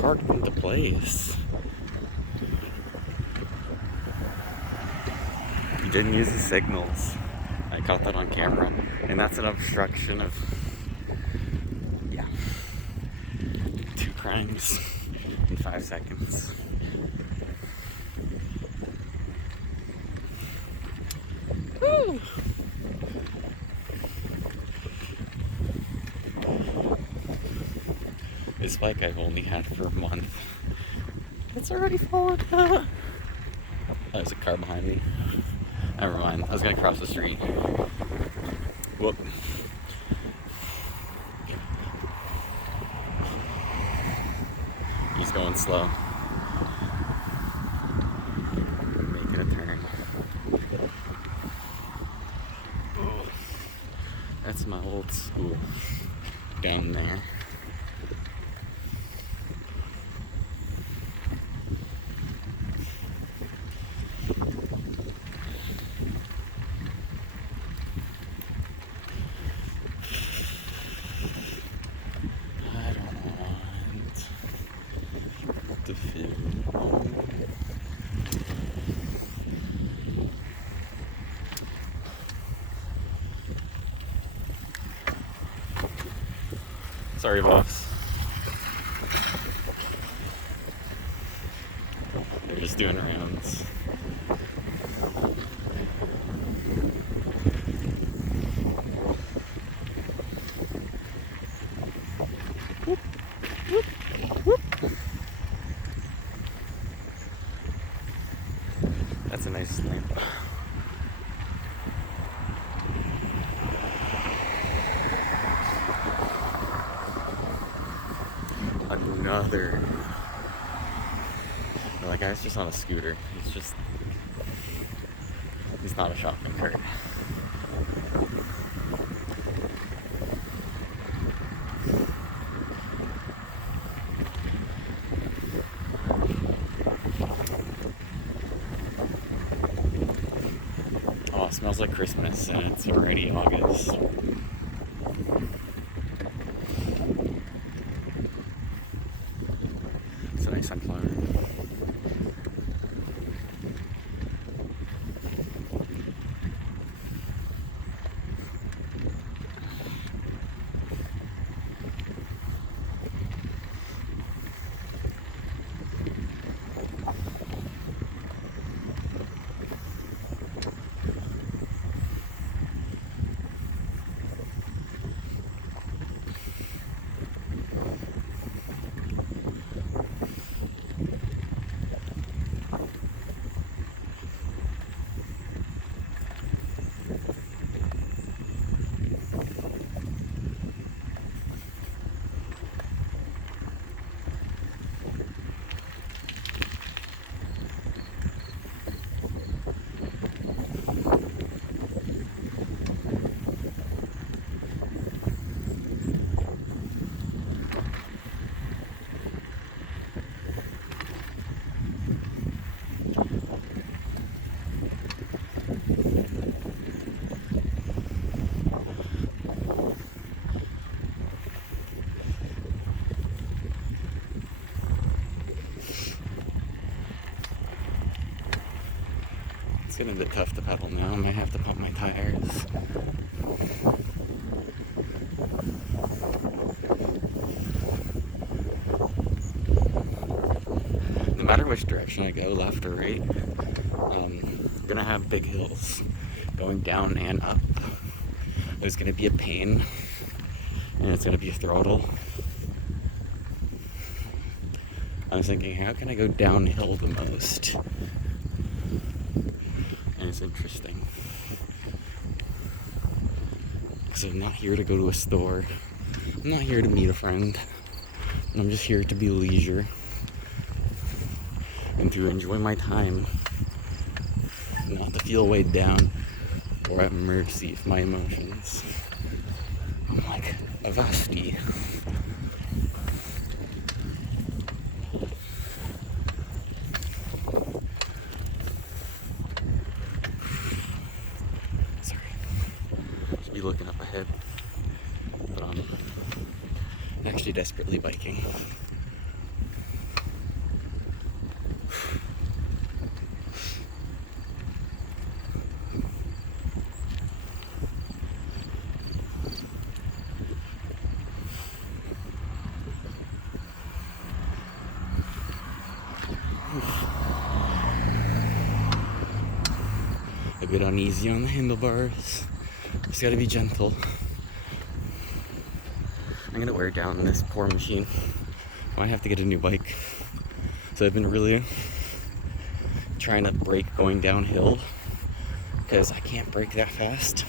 parked into place. He didn't use the signals. I caught that on camera. And that's an obstruction of, yeah, 2 crimes in 5 seconds. Woo! This bike I've only had for a month. It's already falling down. Oh, there's a car behind me. Never mind. I was gonna cross the street. Whoop. He's going slow. Making a turn. Oh, that's my old school down there. Sorry, boss. They're just doing rounds. Whoop, whoop, whoop. That's a nice name. Another. Well, that guy's just on a scooter. He's not a shopping cart. Oh, it smells like Christmas and it's already August. It's a nice sunflower. It's getting a bit tough to pedal now. I might have to pump my tires. No matter which direction I go, left or right, I'm gonna have big hills going down and up. There's gonna be a pain, and it's gonna be a throttle. I was thinking, how can I go downhill the most? And it's interesting. Because I'm not here to go to a store. I'm not here to meet a friend. I'm just here to be leisure. And to enjoy my time. Not to feel weighed down or at mercy of my emotions. I'm like, Avasti. Be looking up ahead, but I'm actually desperately biking. A bit uneasy on the handlebars. Just gotta be gentle. I'm gonna wear down this poor machine. I might have to get a new bike. So I've been really trying to brake going downhill because I can't brake that fast.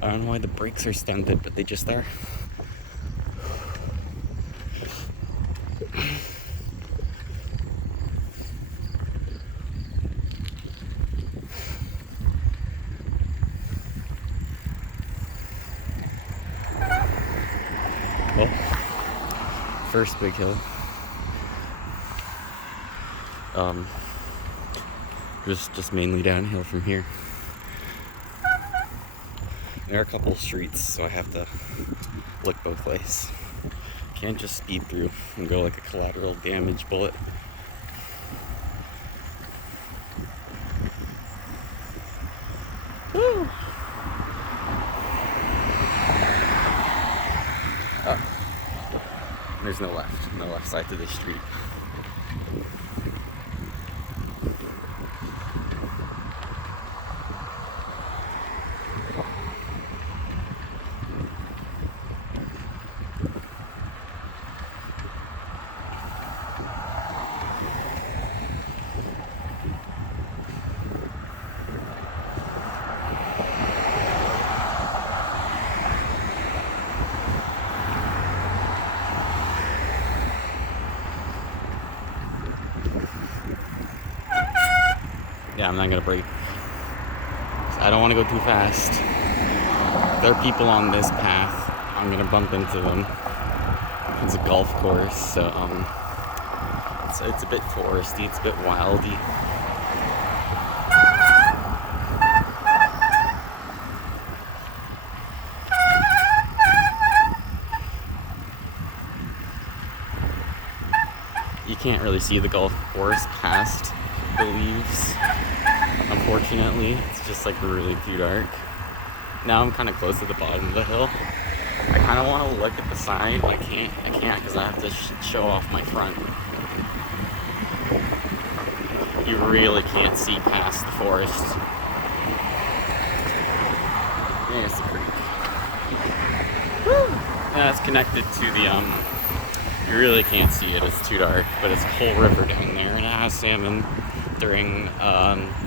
I don't know why the brakes are stunted, but they just are. Well, first big hill. Just mainly downhill from here. There are a couple streets, so I have to look both ways. Can't just speed through and go like a collateral damage bullet. Woo! Oh. There's no left side to this street. Yeah, I'm not gonna brake. I don't want to go too fast. There are people on this path. I'm gonna bump into them. It's a golf course, so it's a bit foresty. It's a bit wildy. You can't really see the golf course past the leaves. Unfortunately, it's just like really too dark. Now I'm kind of close to the bottom of the hill. I kind of want to look at the side, but I can't because I have to show off my front. You really can't see past the forest. There's the creek. Woo! Yeah, it's connected to the you really can't see it, it's too dark, but it's a whole river down there, and it has salmon during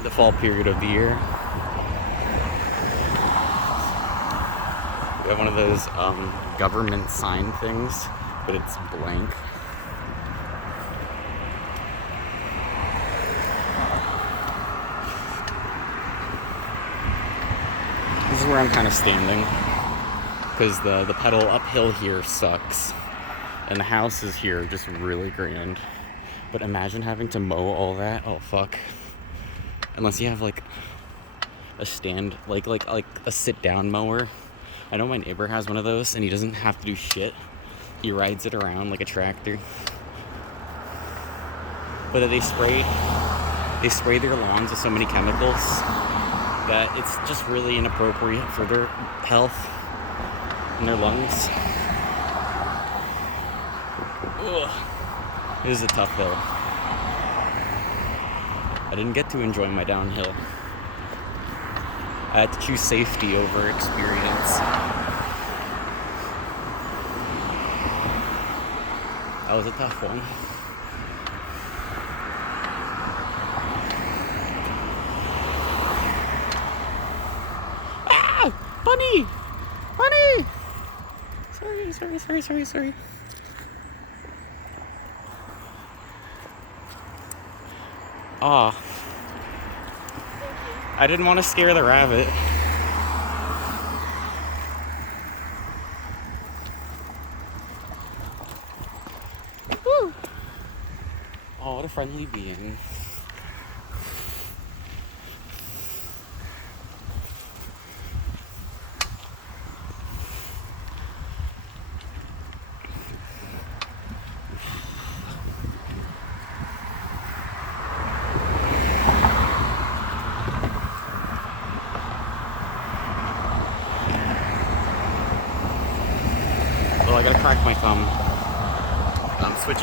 the fall period of the year. We have one of those government sign things, but it's blank. This is where I'm kind of standing, because the pedal uphill here sucks. And the houses here are just really grand. But imagine having to mow all that. Oh, fuck. Unless you have, like, a stand, like a sit-down mower. I know my neighbor has one of those, and he doesn't have to do shit. He rides it around like a tractor. But they spray their lawns with so many chemicals that it's just really inappropriate for their health and their lungs. Ugh. This is a tough hill. I didn't get to enjoy my downhill. I had to choose safety over experience. That was a tough one. Ah! Bunny! Bunny! Sorry. Aw. I didn't want to scare the rabbit. Woo! Oh, what a friendly being. I gotta crack my thumb.